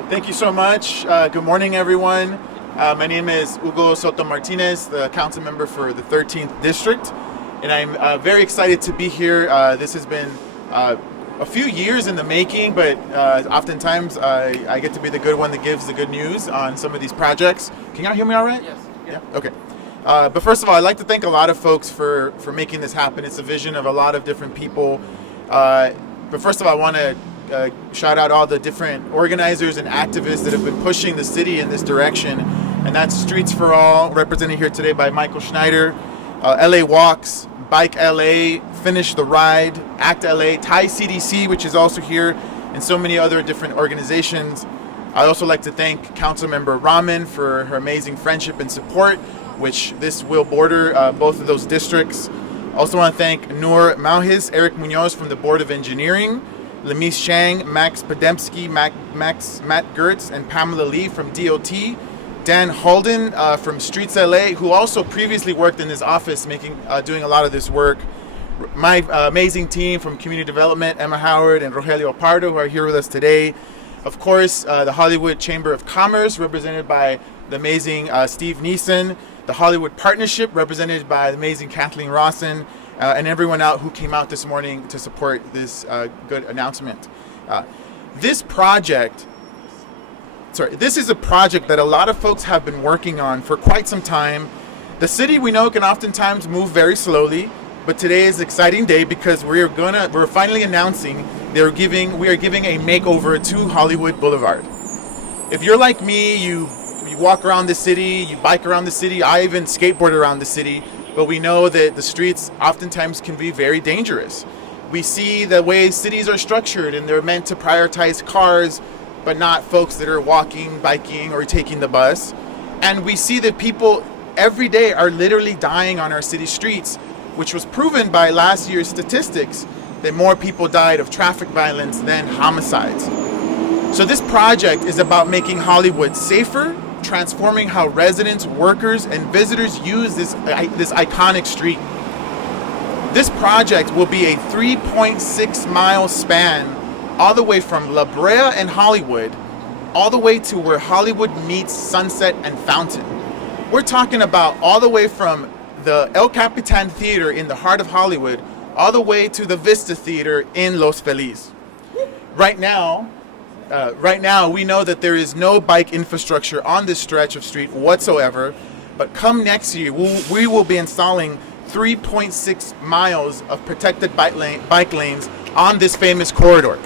Thank you so much. Good morning, everyone. My name is Hugo Soto-Martinez, the council member for the 13th District, and I'm very excited to be here. This has been a few years in the making, but oftentimes I get to be the good one that gives the good news on some of these projects. Can y'all hear me all right? Yes. Yeah? Okay. But first of all, I'd like to thank a lot of folks for making this happen. It's a vision of a lot of different people. But first of all, I want to shout out all the different organizers and activists that have been pushing the city in this direction. And that's Streets for All, represented here today by Michael Schneider, LA Walks, Bike LA, Finish the Ride, Act LA, Thai CDC, which is also here, and so many other different organizations. I'd also like to thank Councilmember Raman for her amazing friendship and support, which this will border both of those districts. Also want to thank Noor Mauhiz, Eric Munoz from the Board of Engineering, Lemise Shang, Max Podemsky, Matt Gertz, and Pamela Lee from DOT, Dan Holden from Streets LA, who also previously worked in this office doing a lot of this work. My amazing team from Community Development, Emma Howard and Rogelio Pardo, who are here with us today. Of course, the Hollywood Chamber of Commerce, represented by the amazing Steve Nissen, the Hollywood Partnership, represented by the amazing Kathleen Rawson, and everyone out who came out this morning to support this good announcement. This is a project that a lot of folks have been working on for quite some time. The city, we know, can oftentimes move very slowly, but today is an exciting day because we're finally announcing we are giving a makeover to Hollywood Boulevard. If you're like me, you walk around the city, you bike around the city, I even skateboard around the city, but we know that the streets oftentimes can be very dangerous. We see the way cities are structured, and they're meant to prioritize cars, but not folks that are walking, biking, or taking the bus. And we see that people every day are literally dying on our city streets, which was proven by last year's statistics that more people died of traffic violence than homicides. So this project is about making Hollywood safer, transforming how residents, workers, and visitors use this iconic street. This project will be a 3.6-mile span all the way from La Brea and Hollywood, all the way to where Hollywood meets Sunset and Fountain. We're talking about all the way from the El Capitan Theater in the heart of Hollywood, all the way to the Vista Theater in Los Feliz. Right now, we know that there is no bike infrastructure on this stretch of street whatsoever, but come next year, we will be installing 3.6 miles of protected bike lanes on this famous corridor.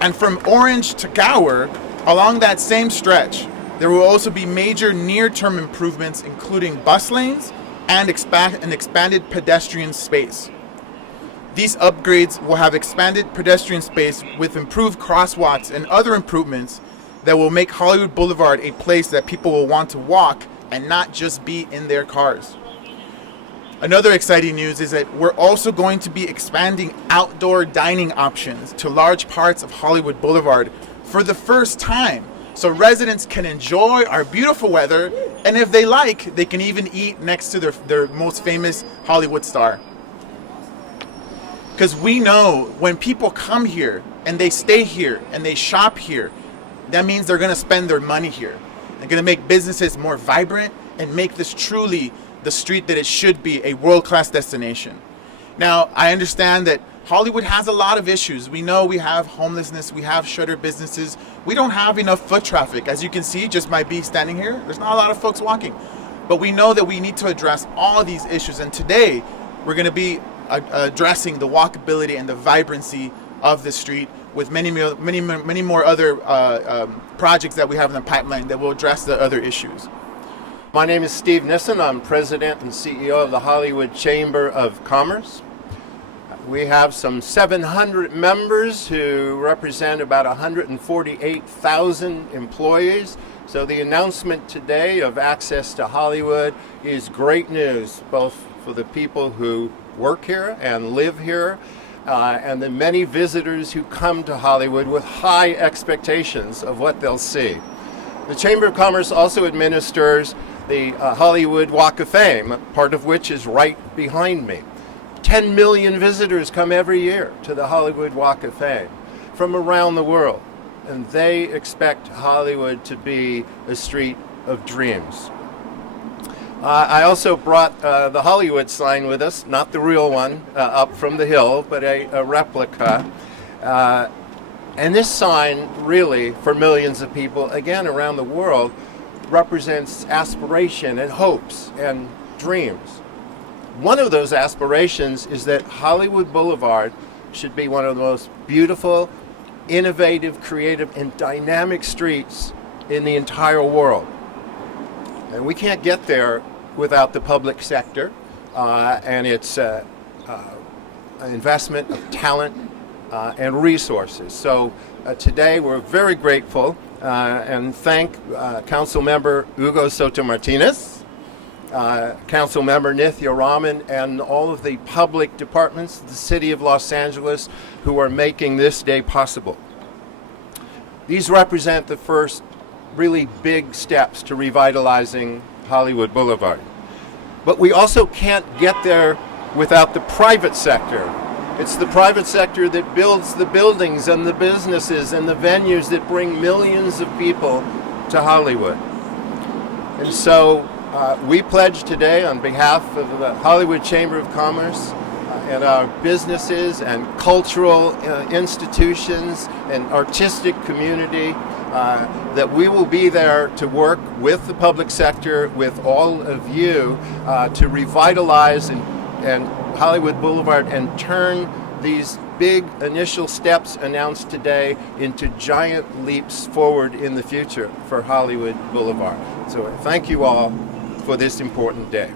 And from Orange to Gower, along that same stretch, there will also be major near-term improvements, including bus lanes and an expanded pedestrian space. These upgrades will have expanded pedestrian space with improved crosswalks and other improvements that will make Hollywood Boulevard a place that people will want to walk and not just be in their cars. Another exciting news is that we're also going to be expanding outdoor dining options to large parts of Hollywood Boulevard for the first time, so residents can enjoy our beautiful weather, and if they like, they can even eat next to their most famous Hollywood star. Because we know when people come here and they stay here and they shop here, that means they're going to spend their money here. They're going to make businesses more vibrant and make this truly the street that it should be, a world-class destination. Now, I understand that Hollywood has a lot of issues. We know we have homelessness, we have shuttered businesses, we don't have enough foot traffic. As you can see, just by me standing here, there's not a lot of folks walking. But we know that we need to address all these issues, and today we're going to be addressing the walkability and the vibrancy of the street with many more other projects that we have in the pipeline that will address the other issues. My name is Steve Nissen. I'm president and CEO of the Hollywood Chamber of Commerce. We have some 700 members who represent about 148,000 employees. So the announcement today of access to Hollywood is great news, both for the people who work here and live here, and the many visitors who come to Hollywood with high expectations of what they'll see. The Chamber of Commerce also administers the Hollywood Walk of Fame, part of which is right behind me. 10 million visitors come every year to the Hollywood Walk of Fame from around the world. and they expect Hollywood to be a street of dreams. I also brought the Hollywood sign with us, not the real one up from the hill, but a replica. And this sign really, for millions of people, again around the world, represents aspiration and hopes and dreams. One of those aspirations is that Hollywood Boulevard should be one of the most beautiful, innovative, creative, and dynamic streets in the entire world. And we can't get there without the public sector and its investment of talent and resources. So today we're very grateful and thank Councilmember Hugo Soto-Martinez, Councilmember Nithya Raman, and all of the public departments of the City of Los Angeles who are making this day possible. These represent the first really big steps to revitalizing Hollywood Boulevard. But we also can't get there without the private sector. It's the private sector that builds the buildings and the businesses and the venues that bring millions of people to Hollywood. And so we pledge today on behalf of the Hollywood Chamber of Commerce and our businesses and cultural institutions and artistic community that we will be there to work with the public sector, with all of you, to revitalize and Hollywood Boulevard and turn these big initial steps announced today into giant leaps forward in the future for Hollywood Boulevard. So thank you all for this important day.